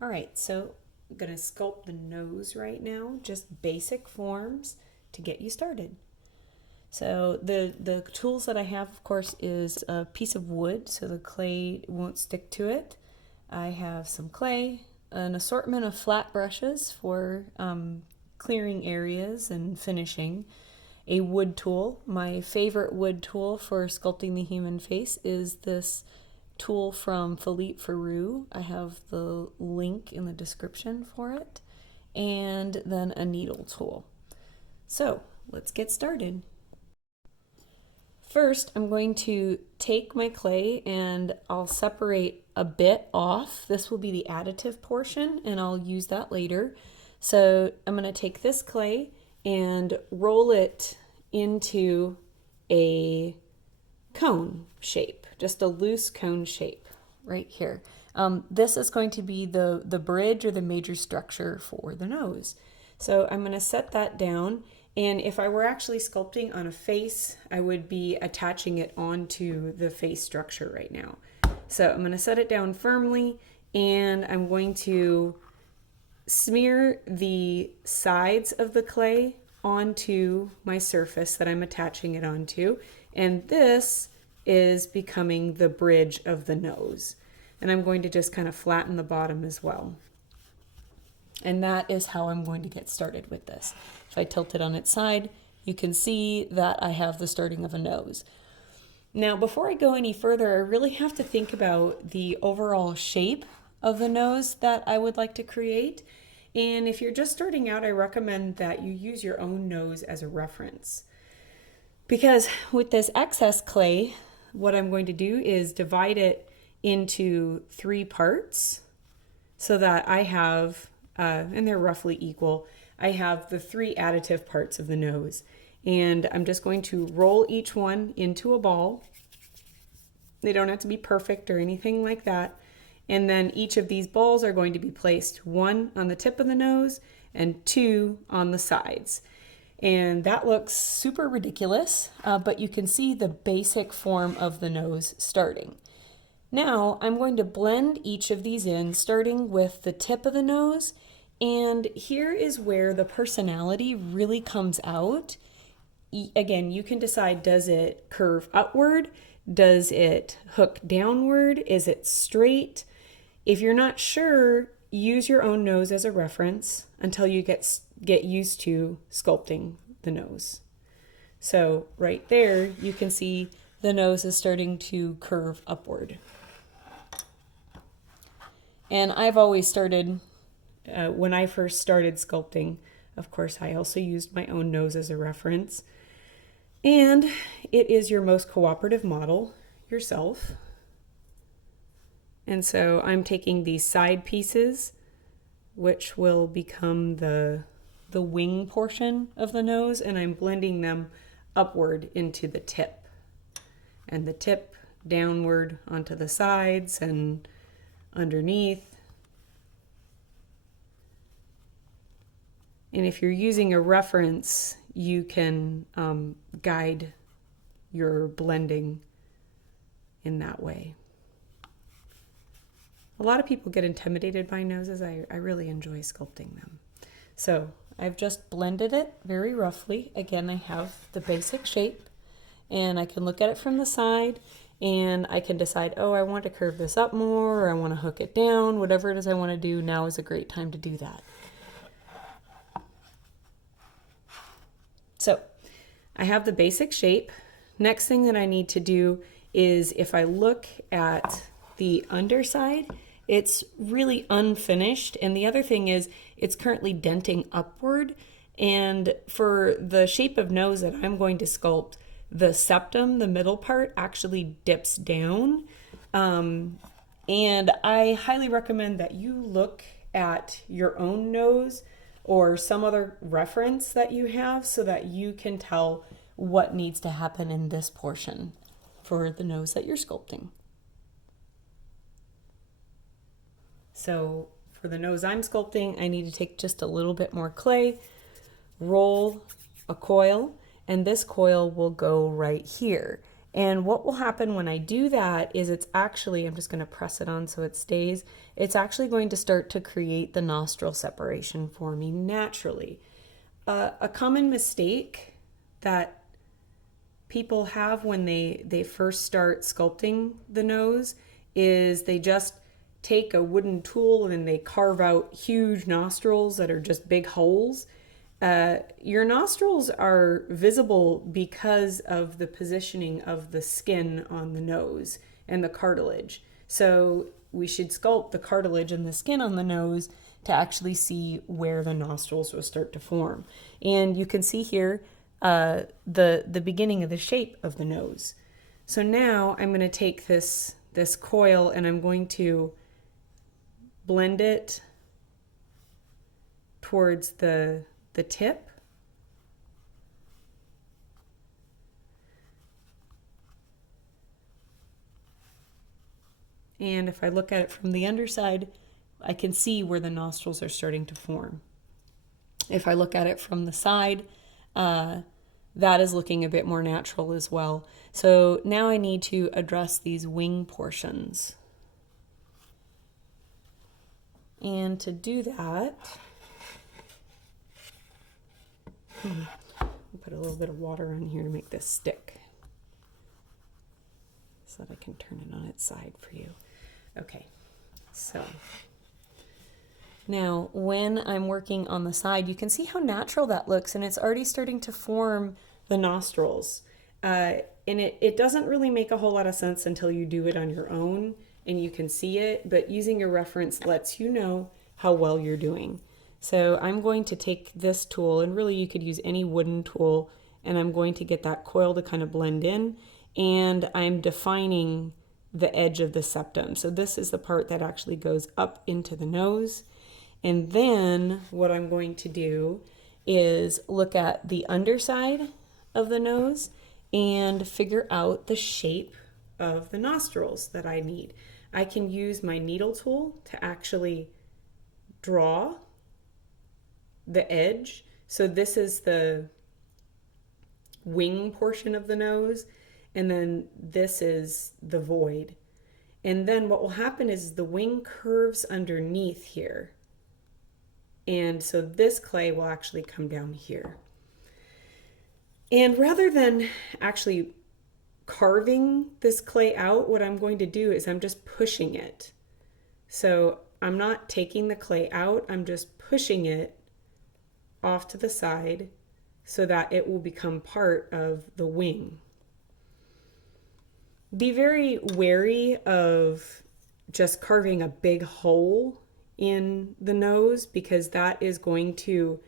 All right, so I'm gonna sculpt the nose right now, just basic forms to get you started. So the tools that I have, of course, is a piece of wood so the clay won't stick to it. I have some clay, an assortment of flat brushes for clearing areas and finishing, a wood tool. My favorite wood tool for sculpting the human face is this tool from Philippe Ferrou. I have the link in the description for it. And then a needle tool. So let's get started. First, I'm going to take my clay and I'll separate a bit off. This will be the additive portion and I'll use that later. So I'm going to take this clay and roll it into a cone shape, just a loose cone shape right here. This is going to be the bridge or the major structure for the nose. So I'm going to set that down, and if I were actually sculpting on a face, I would be attaching it onto the face structure right now. So I'm going to set it down firmly, and I'm going to smear the sides of the clay onto my surface that I'm attaching it onto, and this is becoming the bridge of the nose. And I'm going to just kind of flatten the bottom as well. And that is how I'm going to get started with this. If I tilt it on its side, you can see that I have the starting of a nose. Now, before I go any further, I really have to think about the overall shape of the nose that I would like to create. And if you're just starting out, I recommend that you use your own nose as a reference. Because with this excess clay, what I'm going to do is divide it into 3 parts so that I have, and they're roughly equal, I have the 3 additive parts of the nose. And I'm just going to roll each one into a ball. They don't have to be perfect or anything like that. And then each of these balls are going to be placed 1 on the tip of the nose and 2 on the sides. And that looks super ridiculous, but you can see the basic form of the nose starting. Now I'm going to blend each of these in, starting with the tip of the nose, and here is where the personality really comes out. Again, you can decide, does it curve upward? Does it hook downward? Is it straight? If you're not sure, use your own nose as a reference until you get used to sculpting the nose. So right there, you can see the nose is starting to curve upward. And I've always started, when I first started sculpting, of course, I also used my own nose as a reference. And it is your most cooperative model, yourself. And so I'm taking these side pieces, which will become the wing portion of the nose, and I'm blending them upward into the tip. And the tip downward onto the sides and underneath. And if you're using a reference, you can guide your blending in that way. A lot of people get intimidated by noses. I really enjoy sculpting them. So I've just blended it very roughly. Again, I have the basic shape, and I can look at it from the side, and I can decide, oh, I want to curve this up more, or I want to hook it down. Whatever it is I want to do, now is a great time to do that. So I have the basic shape. Next thing that I need to do is, if I look at the underside, it's really unfinished. And the other thing is, it's currently denting upward. And for the shape of nose that I'm going to sculpt, the septum, the middle part, actually dips down. And I highly recommend that you look at your own nose or some other reference that you have so that you can tell what needs to happen in this portion for the nose that you're sculpting. So for the nose I'm sculpting, I need to take just a little bit more clay, roll a coil, and this coil will go right here. And what will happen when I do that is it's actually, I'm just going to press it on so it stays, it's actually going to start to create the nostril separation for me naturally. A common mistake that people have when they first start sculpting the nose is they just take a wooden tool and they carve out huge nostrils that are just big holes. Your nostrils are visible because of the positioning of the skin on the nose and the cartilage. So we should sculpt the cartilage and the skin on the nose to actually see where the nostrils will start to form. And you can see here the beginning of the shape of the nose. So now I'm going to take this coil and I'm going to blend it towards the tip. And if I look at it from the underside, I can see where the nostrils are starting to form. If I look at it from the side, that is looking a bit more natural as well. So now I need to address these wing portions. And to do that, I'll put a little bit of water on here to make this stick so that I can turn it on its side for you. Okay, so now when I'm working on the side, you can see how natural that looks, and it's already starting to form the nostrils. And it doesn't really make a whole lot of sense until you do it on your own and you can see it, but using your reference lets you know how well you're doing. So I'm going to take this tool, and really you could use any wooden tool, and I'm going to get that coil to kind of blend in, and I'm defining the edge of the septum. So this is the part that actually goes up into the nose. And then what I'm going to do is look at the underside of the nose and figure out the shape of the nostrils that I need. I can use my needle tool to actually draw the edge. So this is the wing portion of the nose, and then this is the void. And then what will happen is the wing curves underneath here. And so this clay will actually come down here. And rather than actually carving this clay out, what I'm going to do is I'm just pushing it. So I'm not taking the clay out, I'm just pushing it off to the side so that it will become part of the wing. Be very wary of just carving a big hole in the nose, because that is going to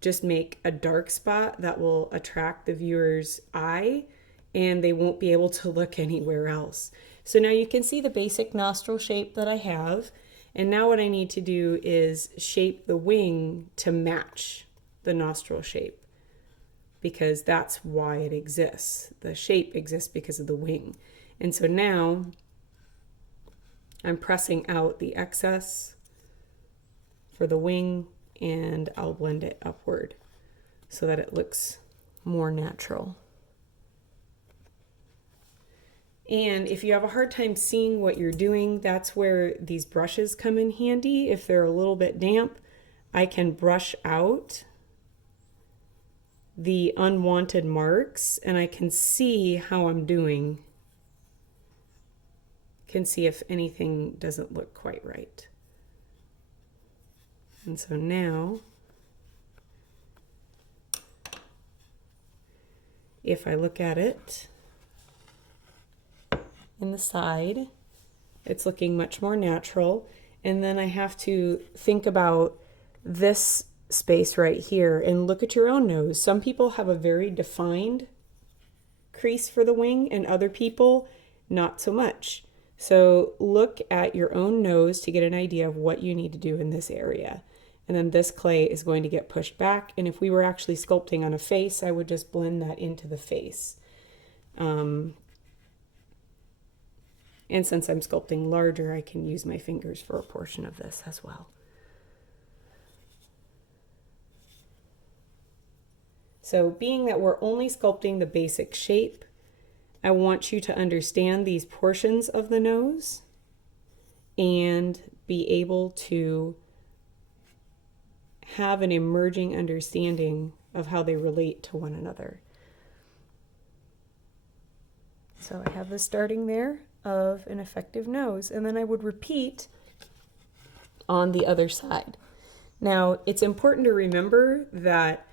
just make a dark spot that will attract the viewer's eye, and they won't be able to look anywhere else. So now you can see the basic nostril shape that I have, and now what I need to do is shape the wing to match the nostril shape, because that's why it exists. The shape exists because of the wing. And so now I'm pressing out the excess for the wing, and I'll blend it upward so that it looks more natural. And if you have a hard time seeing what you're doing, that's where these brushes come in handy. If they're a little bit damp, I can brush out the unwanted marks, and I can see how I'm doing. Can see if anything doesn't look quite right. And so now, if I look at it in the side, it's looking much more natural. And then I have to think about this space right here and look at your own nose. Some people have a very defined crease for the wing, and other people not so much. So look at your own nose to get an idea of what you need to do in this area. And then this clay is going to get pushed back. And if we were actually sculpting on a face, I would just blend that into the face. And since I'm sculpting larger, I can use my fingers for a portion of this as well. So being that we're only sculpting the basic shape, I want you to understand these portions of the nose and be able to have an emerging understanding of how they relate to one another. So I have the starting there of an effective nose, and then I would repeat on the other side. Now, it's important to remember that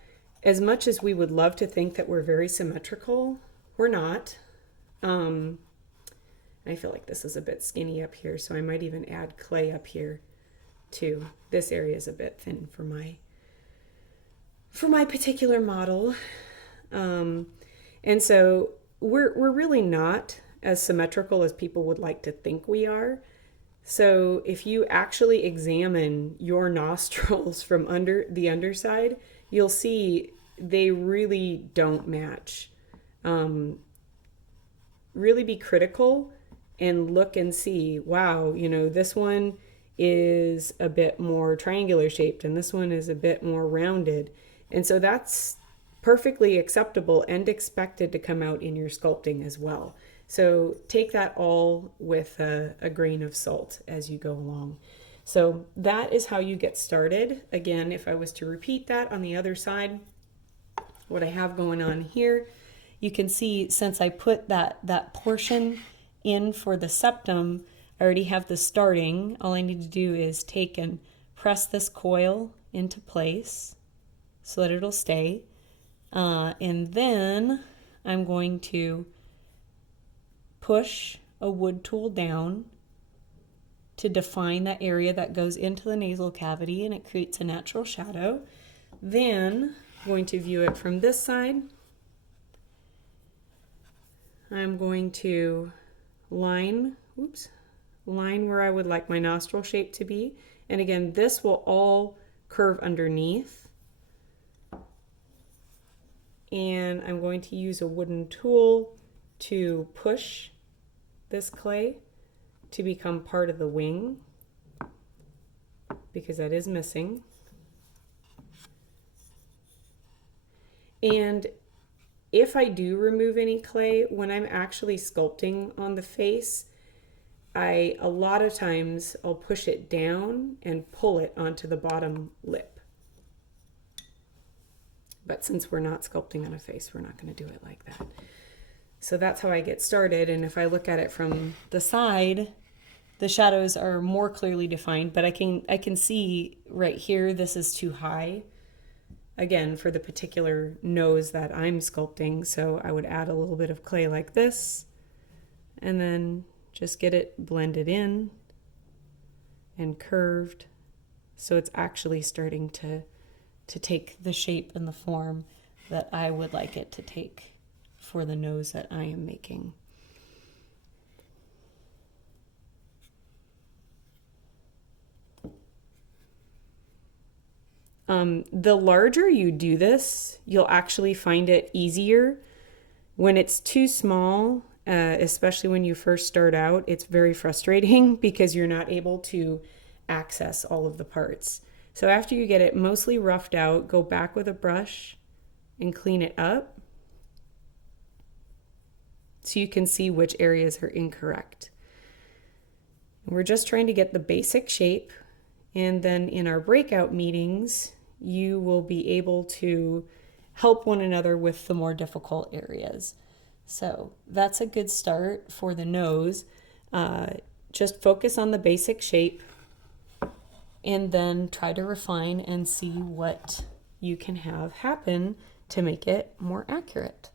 as much as we would love to think that we're very symmetrical, we're not. I feel like this is a bit skinny up here, so I might even add clay up here too. This area is a bit thin for my particular model. And so we're really not as symmetrical as people would like to think we are. So if you actually examine your nostrils from under the underside, you'll see they really don't match. Really be critical and look and see, wow, you know, this one is a bit more triangular shaped and this one is a bit more rounded. And so that's perfectly acceptable and expected to come out in your sculpting as well. So take that all with a grain of salt as you go along. So that is how you get started. Again, if I was to repeat that on the other side, what I have going on here, you can see since I put that portion in for the septum, I already have the starting. All I need to do is take and press this coil into place so that it'll stay. And then I'm going to push a wood tool down to define that area that goes into the nasal cavity, and it creates a natural shadow. Then I'm going to view it from this side. I'm going to line where I would like my nostril shape to be. And again, this will all curve underneath. And I'm going to use a wooden tool to push this clay to become part of the wing, because that is missing. And if I do remove any clay, when I'm actually sculpting on the face, a lot of times I'll push it down and pull it onto the bottom lip. But since we're not sculpting on a face, we're not going to do it like that. So that's how I get started. And if I look at it from the side, the shadows are more clearly defined, but I can see right here, this is too high. Again, for the particular nose that I'm sculpting, so I would add a little bit of clay like this, and then just get it blended in and curved, so it's actually starting to take the shape and the form that I would like it to take for the nose that I am making. The larger you do this, you'll actually find it easier. When it's too small, especially when you first start out, it's very frustrating because you're not able to access all of the parts. So after you get it mostly roughed out, go back with a brush and clean it up so you can see which areas are incorrect. We're just trying to get the basic shape, and then in our breakout meetings, you will be able to help one another with the more difficult areas. So that's a good start for the nose. Just focus on the basic shape and then try to refine and see what you can have happen to make it more accurate.